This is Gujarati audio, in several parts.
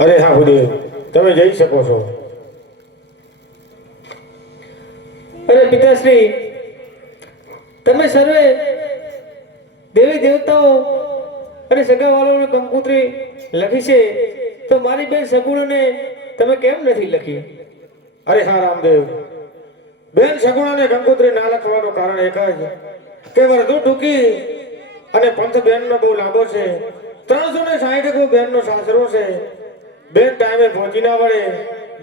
અરે હા ભૂદેવ, તમે જઈ શકો છો. અરે પિતાશ્રી, તમે સર્વે દેવી દેવતાઓ અને સગાવાળાઓને કંકોત્રી લખી છે, તો મારી બેન સગુણને તમે કેમ નથી લખી? અરે હા રામદેવ, બેન સગુણાને કંકોત્રી ના લખવાનું કારણ એક જ કે વર્ધુ ટૂંકી અને પંથ બેનનો બહુ લાંબો છે. 360 બેનનો સાસરો છે. બેન ટાઈમે પહોંચી ના વળે,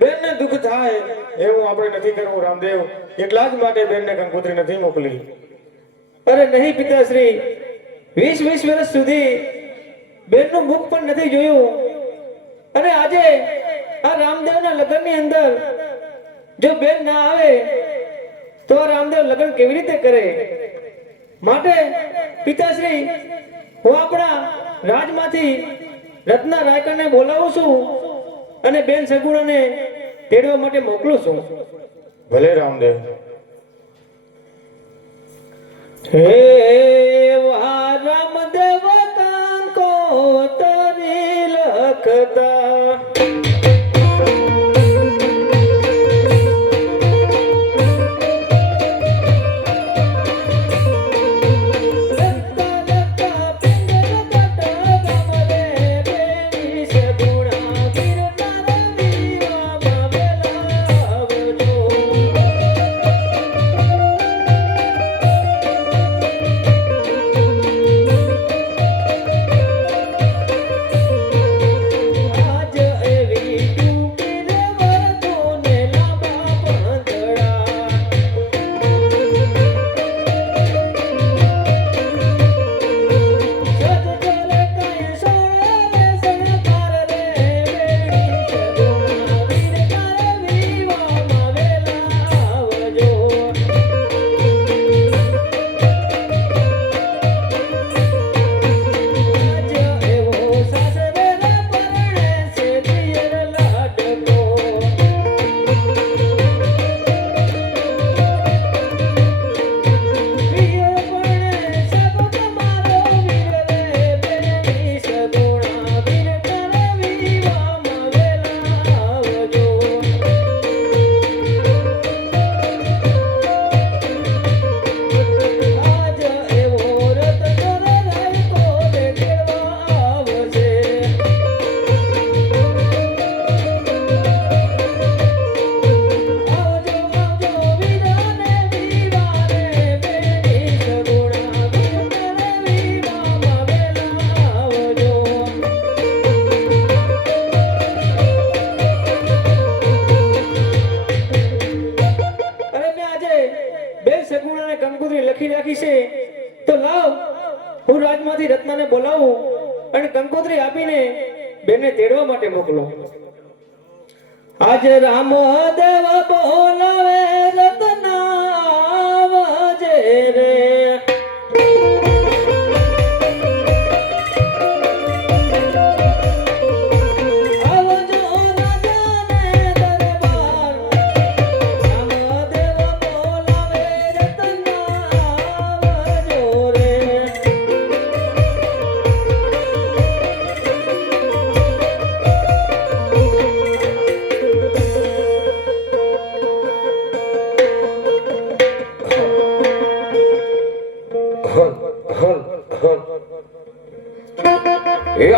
બેનને દુઃખ થાય એવું આપણે નથી કરવું રામદેવ. એટલા જ માટે બેનને કંકોત્રી નથી મોકલી. અરે નહીં પિતાશ્રી, 20 વર્ષ સુધી બેનનું મુખ પણ નથી જોયું, અને આજે આ રામદેવના લગ્નની અંદર જો બેન ના આવે તો આ રામદેવ લગ્ન કેવી રીતે કરે? માટે પિતાશ્રી, હું આપણા રાજમાંથી રત્ના રાયકરને બોલાવું છું અને બેન સગુણાને તેડવા માટે મોકલું છું. ભલે રામદેવ. હે વા રામદેવ કંકોત્રી લખતા, રત્નાને બોલાવું અને કંકોત્રી આપીને બેનને તેડવા માટે મોકલો. આજ રામદેવ બોલાવે રત્ના વાજે રે,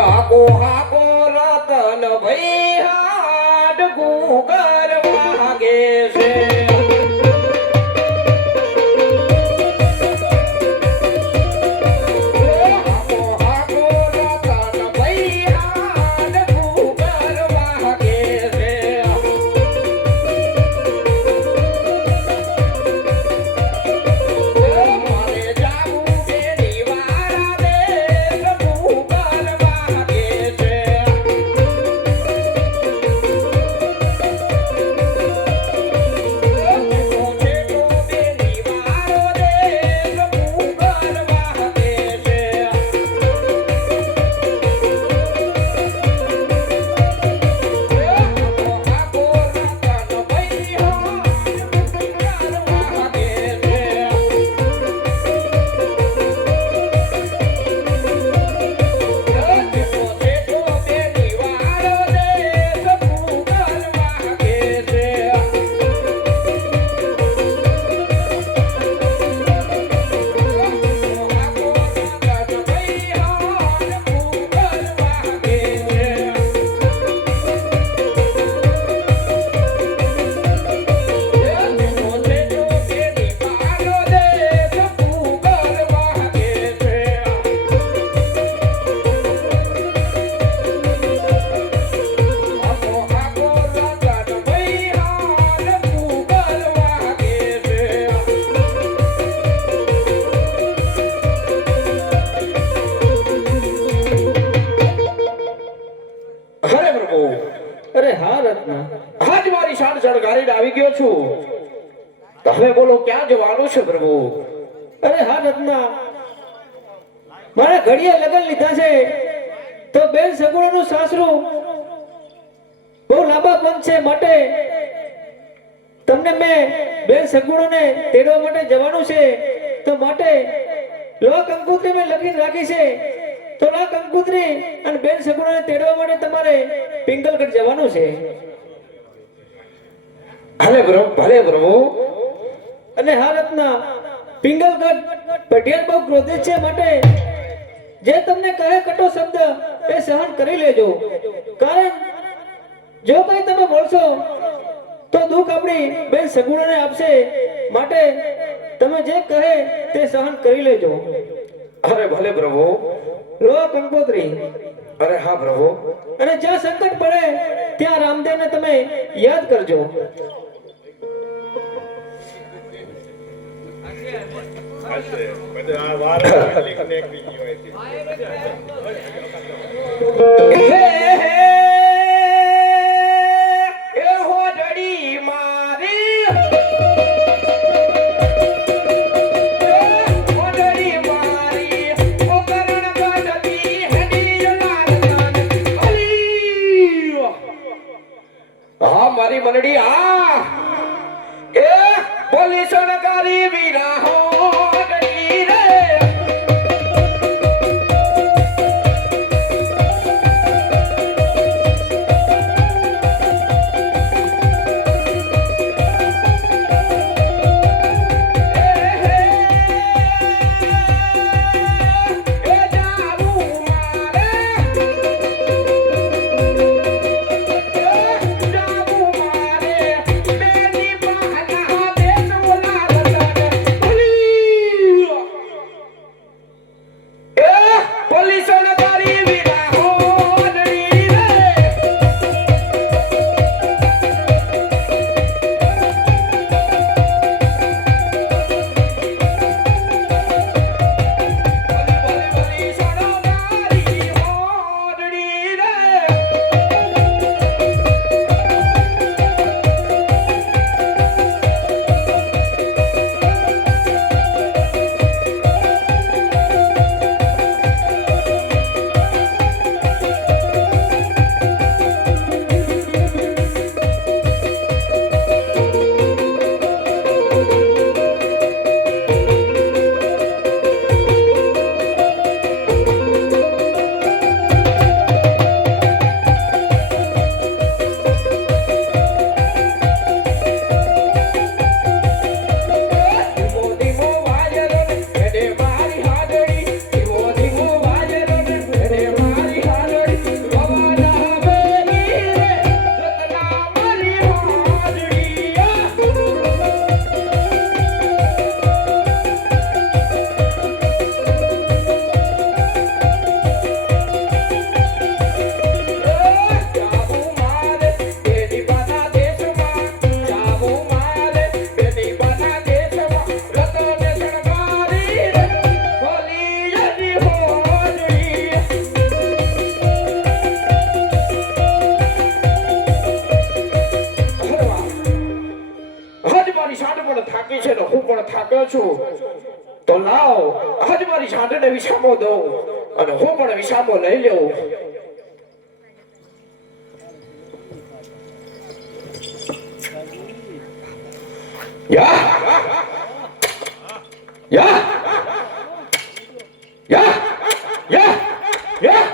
હાકો હાકો રતન ભાઈ હાડ ગુગર વાગે છે. અરે પ્રભુ અરે હા રત્ના, આજ મારી શાન શણગારીને આવી ગયો છું. તમે બોલો ક્યાં જવાનું છે પ્રભુ? અરે હા રત્ના, મારે ઘડીએ લગન લીધા છે તો બેન સગુણાનું સાસરું બહુ લાંબા પંથ છે, માટે તમને મેં બેન સગુણોને તેડવા માટે જવાનું છે. તો માટે લો કંકુત્રી મેં લખીને રાખી છે. તો લો કંકુત્રી અને બેન સગુણોને તેડવા માટે તમારે પિંગલગઢ જવાનું છે. ભલે પ્રભુ. અને હા રત્ના, પિંગલગઢ પટિયાર બહુ ક્રોધિત છે, માટે જે તમને કહે કટો શબ્દ એ સહન કરી લેજો. કારણ જો કઈ તમે બોલશો તો દુઃખ આપણી બેન સગુણાને આપશે. માટે તમે જે કહે તે સહન કરી લેજો. અરે ભલે પ્રભુ. લો કંકોત્રી. અરે હા પ્રભુ. અને જ્યાં સંકટ પડે ત્યાં રામદેવને તમે યાદ કરજો. મારી મંડળી આ એ પોલીસ નકારી વીરા હો ગડી રે. તો લાવ આજ મારી છાંટને વિસામો દઉં અને હું પણ વિસામો લઈ લઉં. યા યા યા યા યા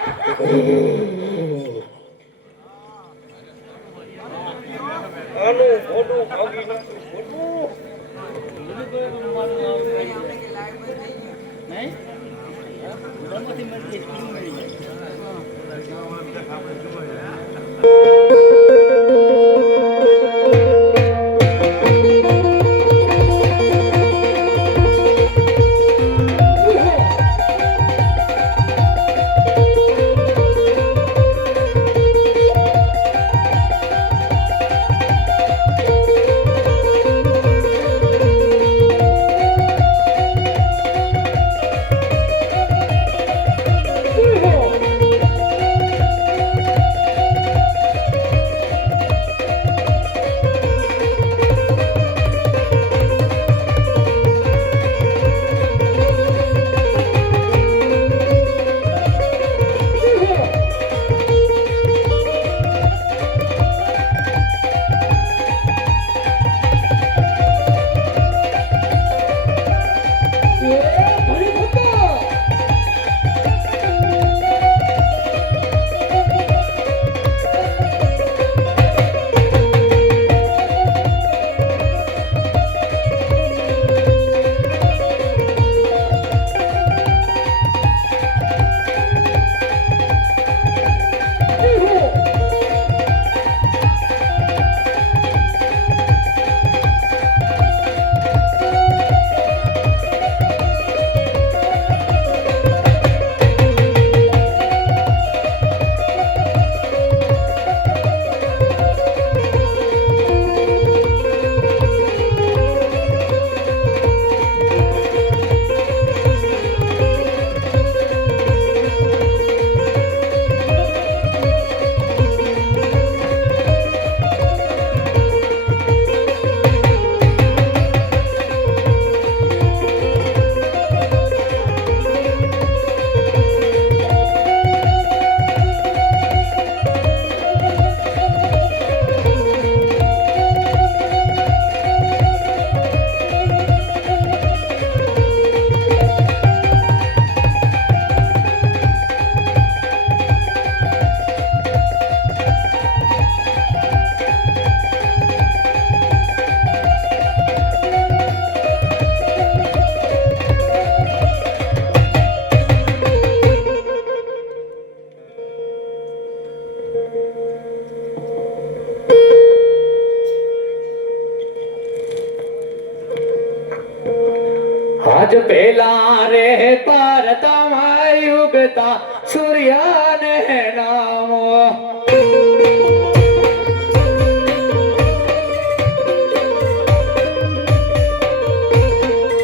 આજ પેલા રે ભારતમાં યુગતા સૂર્યને નામો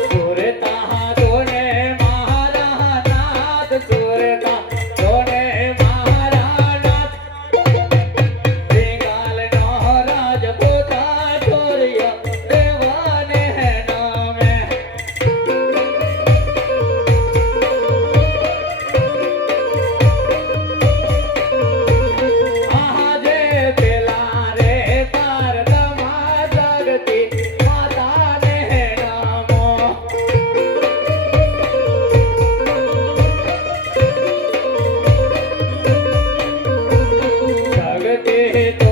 સુરતા તોને મારા નાથ સુરતા તોને મારા નાથ બેંગાલનો રાજપૂતા સૂર્ય દેવાને નામે આજે પેલા રે ભારતમાં જગતી માતાને નામો જગતી